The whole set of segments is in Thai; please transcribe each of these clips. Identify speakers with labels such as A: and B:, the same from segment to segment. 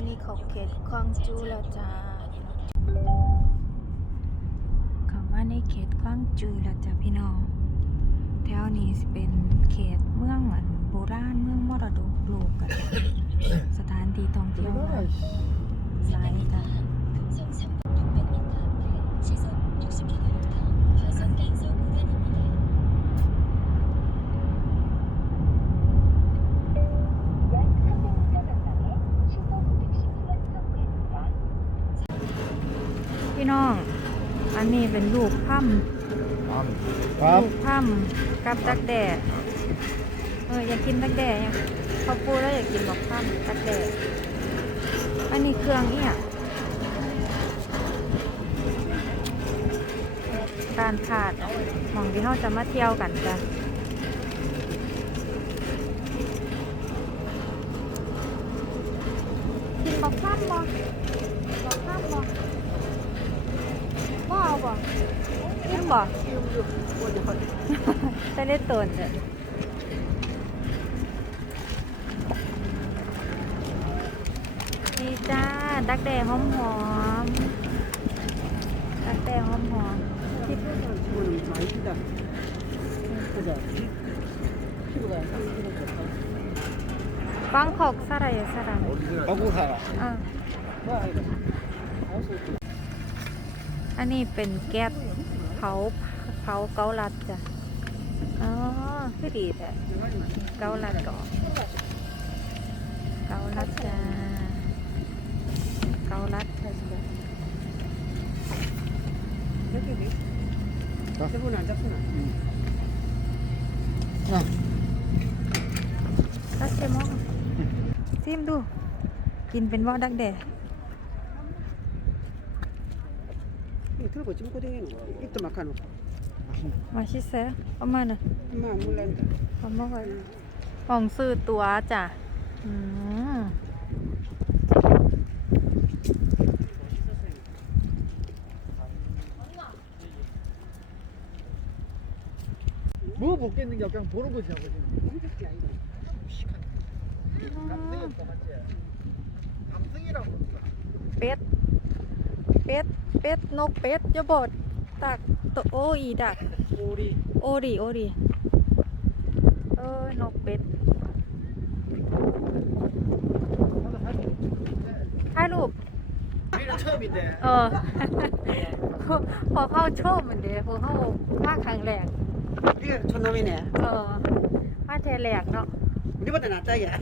A: อนนี้เขาเขตควางจูแล้วจ้าเข้ามาในเขตควางจูแล้วจ้าพี่น้อง แถวนี้สิเป็นเขตเมืองอันโบราณเมืองมรดกโลกกันจ้ะสถานที่ท่องเที่ยวหลายจ้ะ พี่น้อง อันนี้เป็นลูกถ้ำ
B: ครับ
A: ลูกถ้ำกับตักแดด เอออยากกินตักแดดยังเขาปูแล้วอยากกินบอกถ้ำตักแดด อันนี้เครื่องเนี่ยการถาดหมองที่เราจะมาเที่ยวกันจ้ะกินบอกถ้ำบ่บอกถ้ำบ่ บ่เอาบ่กินบ่ แต่ได้ตนเด้อนี่จ้า ดักแดงหอมหอมๆดักแดงหอมหอม
B: 지금 많이 크다. 그죠? 피부가 약간 좋다.
A: ๆปังขอกสลายสลาย
B: 먹고 살아.
A: อ่ะ
B: 뭐야 이거? 알수 있지.
A: อันนี้เป็นแก๊สเผาเผาเกาลัดจ้ะ อ๋อคือดีแต่เกาลัดก่อนเกาลัดจ้าเกาลัดจ้ะ
B: จะพูดหนา
A: จะพูดหนาทัดเซมองซิมดู กินเป็นว่าดักแด่
B: 들고 짚고 다니는 입도 막
A: 가놓고. 맛있어요? 엄마는
B: 엄마 안
A: 몰란다. 안 먹어요. 엉스 뚜아 자. 음.
C: 뭐 먹겠는 게 그냥 보는 거지 아버지. 음.
B: 공격이 아니고.
C: 감성이었다 맞지? 감성이라고.
A: 뺏. เป็ด เป็ด นกเป็ดยบดตักตัโออีดัก
C: โอรี
A: โอรีโอรีเออนกเป็ดถ่ายรูปเออ พอเข้าชมเหมือนเดิมพอเข้าภาคแข็งแรง
B: นี่ชนน้ำไม่แน่
A: เออภาคแทแหลกเนาะ
B: นี่ว่าแต่หนาใจอะ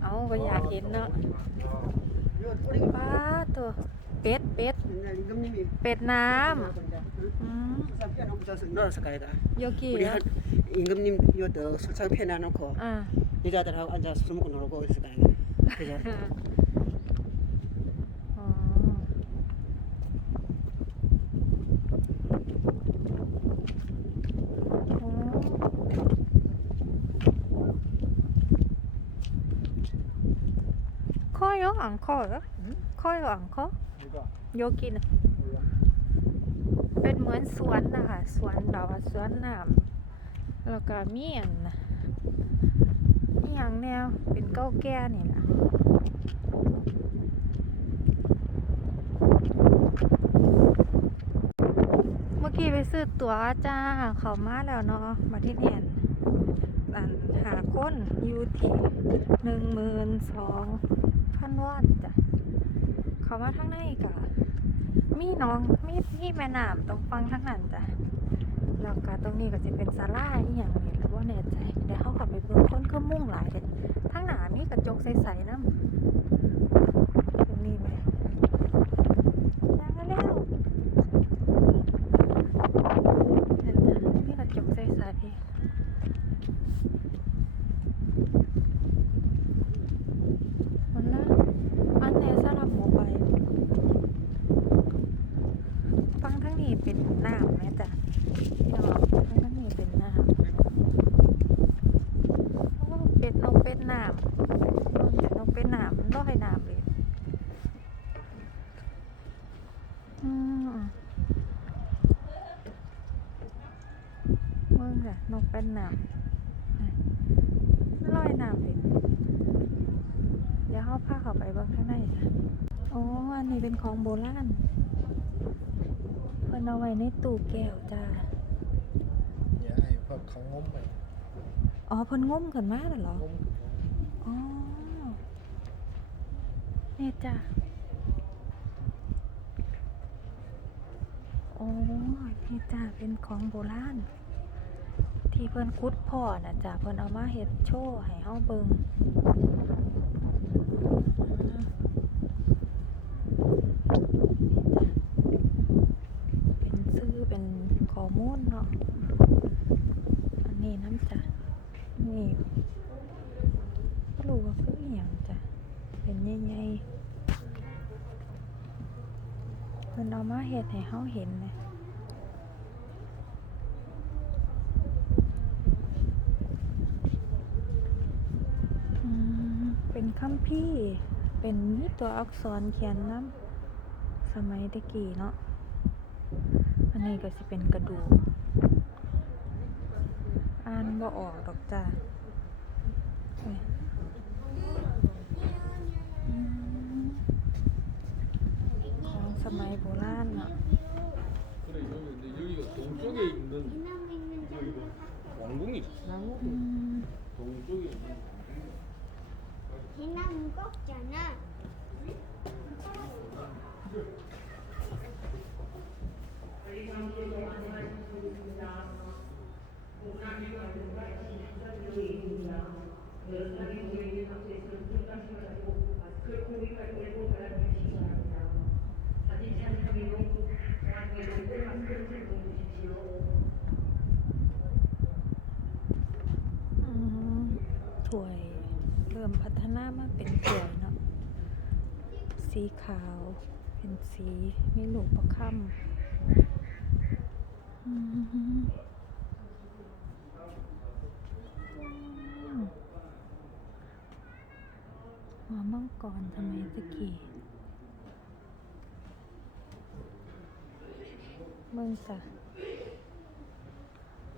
A: เอาก็อยากเห็นเนาะ ป้าตัวเป็ด เป็ด
B: 옛날 임금님이
A: เป็ดน้
B: 응? ำ
A: อืม
B: 술상 피워놓고 자서 놀아서 가야다.
A: โยกี
B: 우리 할 임금님 이거 술상 피워놔놓고
A: อ่า
B: 여자들하고 앉아서 술 먹고 놀고 있을 거 아니야. 그죠?
A: 안 커요? 커요? 안 커?
C: 뭐가?
A: 여기는
C: 뭐야?
A: เป็นเหมือนสวนนะคะสวนแบบว่าสวนน้ำแล้วก็มีอันนี่อย่างแนวเป็นเก้าแก่นี่นะเมื่อกี้ไปซื้อตั๋วจ้าเขามาแล้วเนาะมาที่เนี่ยอันหาคนอยู่ที่หนึ่งหมื่นสอง พันวอนจ้ะเขามาทั้งในกะมีน้องมีมีแม่น้ำตรงฟังทั้งนั้นจ้ะแล้วก็ตรงนี้ก็จะเป็นซาลาอีอยังนี่แล้วว่าแน่ใจเดี๋ยวเขากลับไปเบิ่งคนก็มุ่งหลายเลยทั้งหนามีกระจกใสๆน้ำตรงนี้ไหมยังแล้วนั่นจ้ะมีกระจกใสๆมันละอันแน่สำหรับหมูไป ฟังทั้งนี้เป็นน้ำนะจ๊ะพี่น้องฟังทั้งนี้เป็นน้ำโอ้เป็ดนกเป็ดน้ำเบิ่งเป็ดนกเป็ดน้ำมันลอยน้ำเลย อืมเบิ่งจ้ะนกเป็ดน้ำน่ะมันลอยน้ำเลยเดี๋ยวเฮาพาเขาไปเบิ่งข้างในจ้ะอ๋ออันนี้เป็นของโบราณเพิ่นเอาไว้ในตู้แก้วจ้า
C: เนี่ยไอ้พวกเขางมไป
A: อ๋อเพิ่นงมขึ้นมาแล้วเหรอ
C: งม
A: อ๋อนี่จ้ะโอ้ นี่จ้ะเป็นของโบราณที่เพิ่นคุดพ่อนะจ้ะเพิ่นเอามาเฮ็ดโชว์ให้เฮาเบิ่งอ่าเป็นชื่อเป็นข้อมูลเนาะอันนี้น้ำจ้ะนี่ก็รู้ว่าคืออหย่างจ้ะเป็นใหญ่ๆเพิ่นเอามาเฮ็ดให้เฮาเห็นนะอืมเป็นคำ พี่ เป็นมีตัวอักษรเขียนน้ำสมัยตะกี้เนาะ อันนี้ก็สิเป็นกระดูก อ่านบ่ออกดอกจ้ะเอ้ยอืมของสมัยโบราณเนาะ
D: 그래 여기 근데 여기가 동쪽에 있는 여기가 왕궁이
A: Ya no. ฒนามาเป็นถ้วยเนาะสีขาว เป็นสีมีลูกประคำอืมหัวมังกรทำไมตะกี้เบิ่งจ้ะ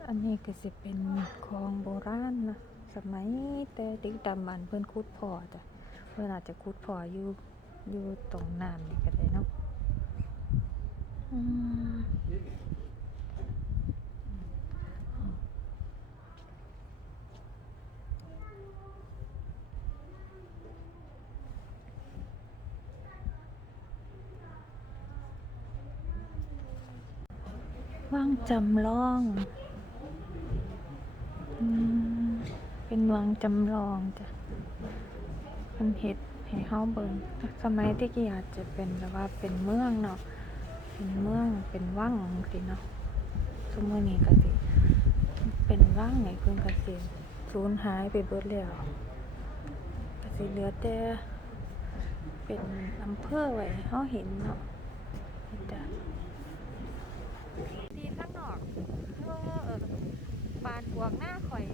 A: อันนี้ก็สิเป็นของโบราณนะ สมัยแต่ดึกดำบรรพ์เพิ่อนขุดพอจ้ะเพิ่อนอาจจะขุดพออยู่อยู่ตรงน้ำนี่ก็ได้เนาะอืมว่างจำลอง วังจำลองจ้ะมันเห็ดให้เฮาเบิงสมัยที่กี้อาจจะเป็นแบบว่าเป็นเมืองเนาะเป็นเมืองเป็นวังสิเนาะสมัยนี้ก็สิเป็นวังไงเพิ่นก็สิสูญหายไปเบิดแล้วก็สิเหลือแต่เป็นอำเภอไว้ห้เฮาเห็นเนาะจ้ะดีข้างนอกเออเออปานบวกหน้าข่อย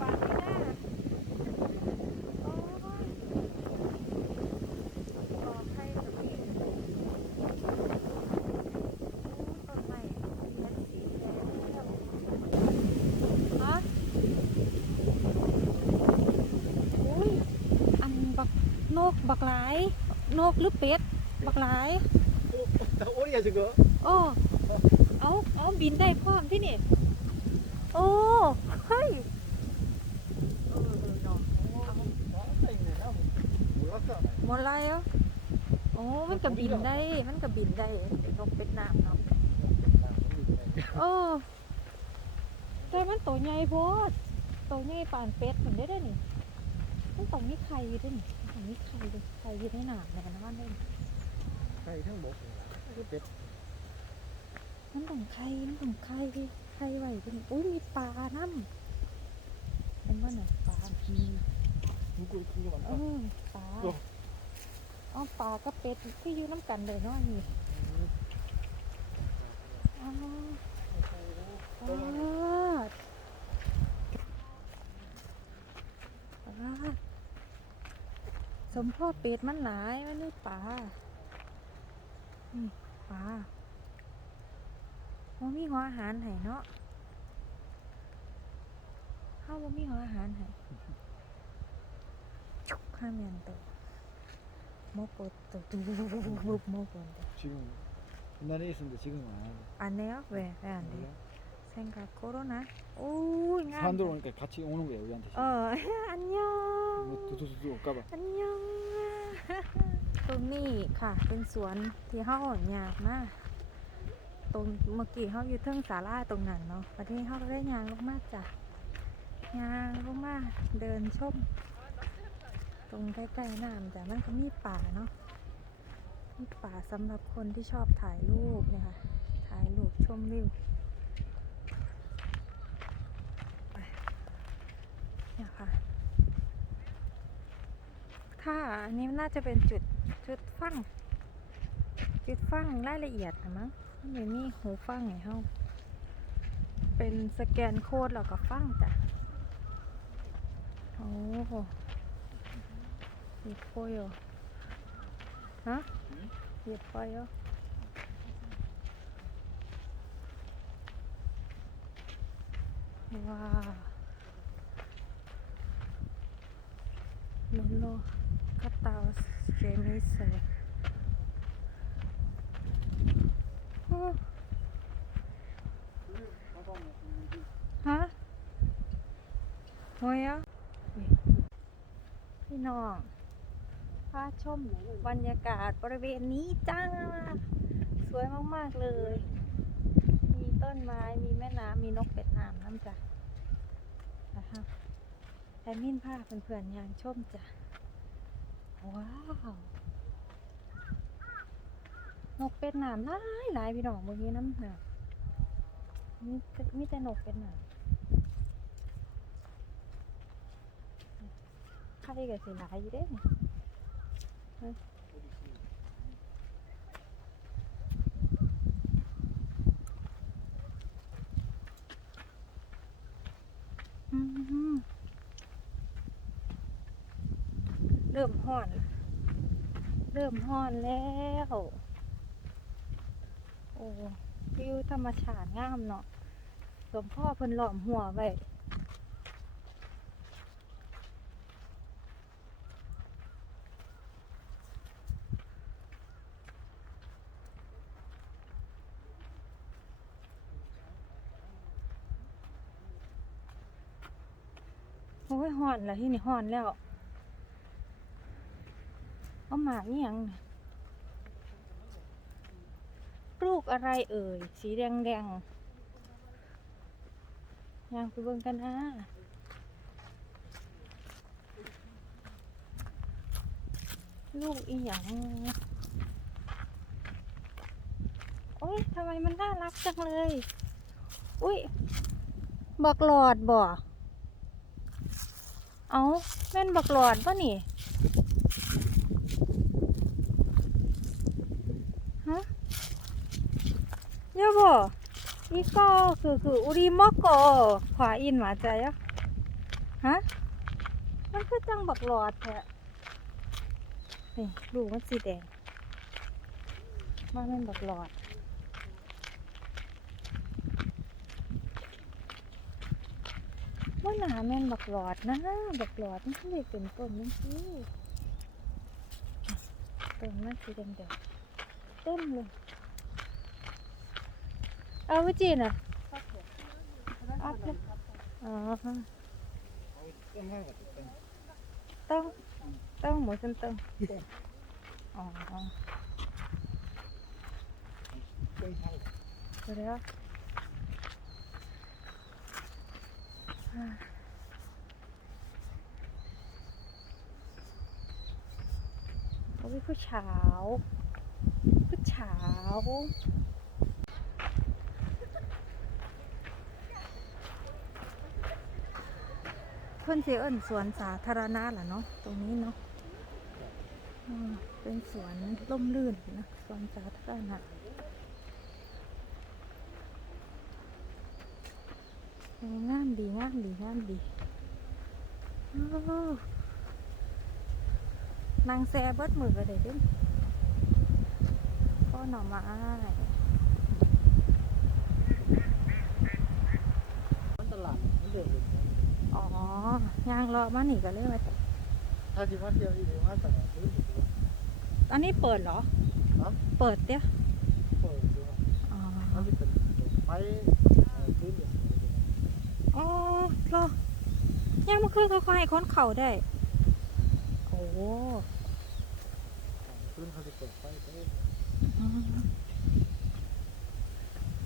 A: ปานไม่ได้โอ้ยรอใครกับพี่ต้นไม้เห็นสีแดงฮะอุ้ย อันบักน กบักหลาย นกหรือเป็ด บักหลาย
C: โอ้ยอย่าสิเกอ
A: โอ้เอาเอาบินได้พร้อมที่นี่ โอ้เฮ้ยหมดไรอ่โอ้มันกับบินได้ มันกับบินได้นกเป็ดน้ำเนาะโอ้แต่มันตัวใหญ่โพดตัวใหญ่ป่านเป็ดเหมือนได้ได้นี่มันต้องมีไข่ด้วยนี่ นี่ไข่ดิไข่ยืดไม่หนาในกันบ้านเอง
C: ไข่ทั้งหบกคือเป็ด
A: น้ำผงไข่น้ำผงไข่ดิไข่ไหวเป็นอุ้ยมีปลาน้ำเป็นว่าไหนปลา
C: พีมันกู
A: คือ
C: มันเอ
A: อปลา
C: อ๋
A: อปลาก็เป็ดพี่ยืดน้ำกันเลยเนาะนี่อ๋อ สมพ่อเป็ดมันหลายมันนี่ปลานี่ปลาว่ามีหัวอาหารให้เนาะข้าวว่ามีหัวอาหารให้ 하면 또 먹고 또 두부부부부 먹는데
C: 지금 옛날에 있었는데 지금은 안 하고.
A: 안 해요? 왜? 왜 안 돼요? 생각 코로나? 오, 잉
C: 사람들 오니까 같이 오는 거예요 우리한테.
A: 어,
C: 뭐
A: 안녕.
C: 두
A: อันยังตรงนี้ค่ะ เป็นสวนที่เฮาอยากมากตรงเมื่อกี้เฮาอยู่เทิงศาลาตรงนั้นเนาะประเทศเฮาก็ได้ยางมากจ้ะยางมากเดินชม ตรงใกล้ๆน้ำจ้ะมันก็มีป่าเนาะมีป่าสำหรับคนที่ชอบถ่ายรูปเนี่ยค่ะ ถ่ายรูปชมวิวเนี่ยค่ะ ถ้าอันนี้น่าจะเป็นจุดจุดฟังจุดฟังรายละเอียดนะมั้งมันมีหูฟังไงเฮาเป็นสแกนโคดแล้วก็ฟังจ้ะโอ้โหหยิบโฟยฮะหยิบโฟยว้าว Lolo jemise. Oh. ฮะโอ้ยอะพี่น้องพาชมบรรยากาศบริเวณนี้จ้า สวยมาก ๆ เลย มีต้นไม้ มีแม่น้ำ มีนกเป็ดน้ำน้ำจ้ะนะคะแอดมินพาเพื่อนๆยางชมจ้ะ ว้าว นกเป็ดหนามหลายหลายพี่น้องเมื่อกี้น้ำหนักมีมีแต่นกเป็ดน้ำใครก็สิหลายอยู่เด้นี่เฮ้ยอืม เริ่ม ห่อน เริ่มห่อนแล้ว โอ้วิวธรรมชาติงามเนาะหลวงพ่อเพิ่นหลอมหัวไว้โอ้ยห่อนแล้วที่นี่ห่อนแล้ว เอาหมากนี่ยังลูกอะไรเอ่ย สีแดงแดงยังไปเบิ่งกันนะลูกอีหยังโอ้ยทำไมมันน่ารักจังเลย อุ้ยบักหลอดบ่ เอาแม่นบักหลอดป่ะนี่ 여 보, 이거 그, 그, 우리 먹고 과일 맞아 요? 어? 한 표정 먹러 같 아. 네, 루가 시 대. 마는 먹러 같 아. 뭐나 하면 막 로아나 막 로아는 근데 좀 뻔는지 뻔나 지금 돼 땜로 กหลอดนะบักหลอดมันคือเด็กเป็นต้นมันคือต้นมันสีแดงแดงๆเต็มเลยเอาไปจีนอะอัพเลยอ๋อต้องต้องหมูส้นต้องอ๋อเดี๋ยวโอ้ยผู้เช้าผู้เช้า เพื่อนเสียเอิญสวนสาธารณะแหละเนาะตรงนี้เนาะเป็นสวนร่มรื่นนะสวนสาธารณะงามดีงามดีงามดีนางแซเบิดมือกันเลยด้พ่อหน่อไม้
C: มันตลาดมันเดือด ย
A: อ๋อยางรอมาหนีกันเลยว่า
C: ถ้าที่มาเที่ยวอีกมาแต่ละพื้นที่
A: อันนี้เปิดเหรอ
C: ครับ
A: เปิดเตี้ย
C: เปิดดูครับ
A: อ๋อ
C: มันจะเป็นไฟพื้นที่
A: อ๋อเหรอยังมาคือเขาก็ให้คนเข่าได้ โอ้โห
C: พื้นเขาจะเปิดไฟไป
A: อ๋อ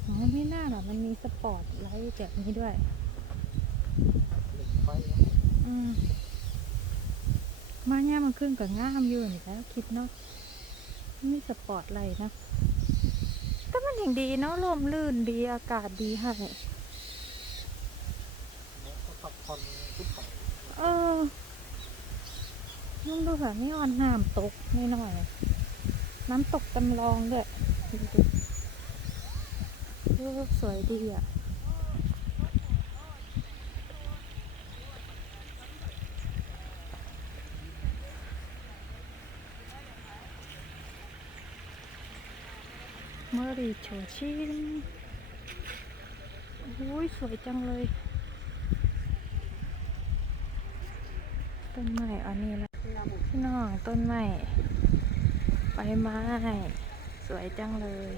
A: อ๋อไม่น่าหรอกมันมีสปอร์ตไลท์แบบนี้ด้วย
C: เล่นไฟ
A: อื มมาเนี่ยมันขึ้นกับง่ามอยู่นี่แล้วคิดเนาะมีสปอร์ตไลท์นะก็มันอย่างดีเนาะลมลื่นดีอากาศดีให้
C: เขาพักผ่อนขึ้นเขา
A: เออลุงดูค่ะนี่ออนน้ำตกนิดหน่อย น้ำตกจำลองด้วยดูดิเออสวยดีอะ มอรีโชชินโอ้ยสวยจังเลย ต้นไม้อันนี้ละพี่น้องต้นไม้ใบไม้ สวยจังเลย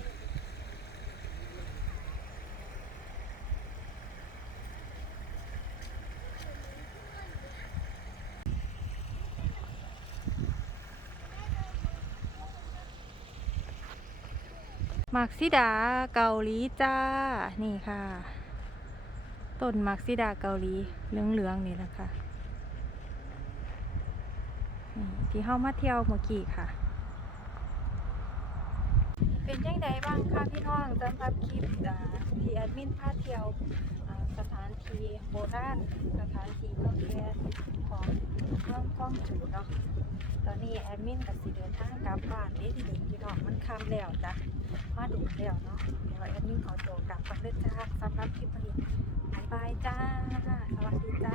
A: มักซิดาเกาหลีจ้า นี่ค่ะ ต้นมักซิดาเกาหลีเหลืองๆนี่แหละค่ะที่เข้ามาเที่ยวเมื่อกี้ค่ะ เป็นยังไงบ้างคะพี่น้องสำหรับคลิปอ่าที่แอดมินพาเที่ยว สถานที่โบราณสถานที่ท่องเที่ยวของเมืองคลองจูเนาะตอนนี้แอดมินกับสิเดินทางกลับบ้านนี่ที่หนึ่งพี่น้องมันคำแล้วจ้ะมาดูแล้วเนาะเดี๋ยวแอดมินขอตัวกลับก่อนเด้อจ้าสำหรับคลิปนี้บายบายจ้าสวัสดีจ้า